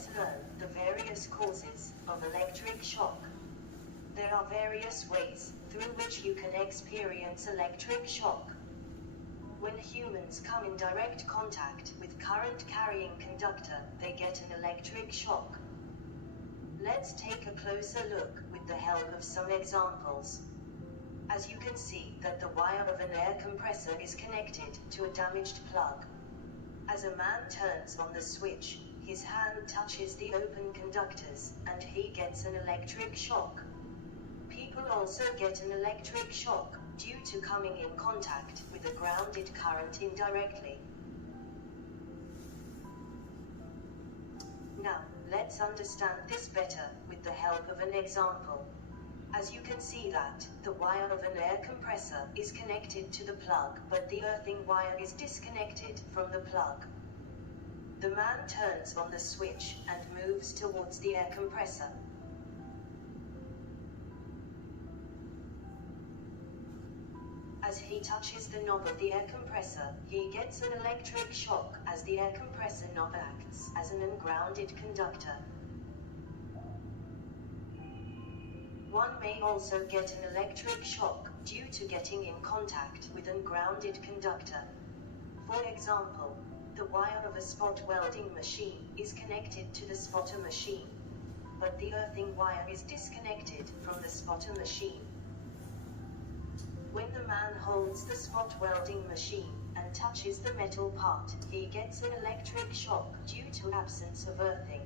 let's learn the various causes of electric shock. There are various ways through which you can experience electric shock. When humans come in direct contact with current-carrying conductor, they get an electric shock. Let's take a closer look with the help of some examples. As you can see that the wire of an air compressor is connected to a damaged plug. As a man turns on the switch, his hand touches the open conductors, and he gets an electric shock. People also get an electric shock due to coming in contact with a grounded current indirectly. Now, let's understand this better with the help of an example. As you can see that the wire of an air compressor is connected to the plug, but the earthing wire is disconnected from the plug. The man turns on the switch and moves towards the air compressor. As he touches the knob of the air compressor, he gets an electric shock as the air compressor knob acts as an ungrounded conductor. One may also get an electric shock due to getting in contact with an ungrounded conductor. For example, the wire of a spot welding machine is connected to the spotter machine, but the earthing wire is disconnected from the spotter machine. When the man holds the spot welding machine and touches the metal part, he gets an electric shock due to absence of earthing.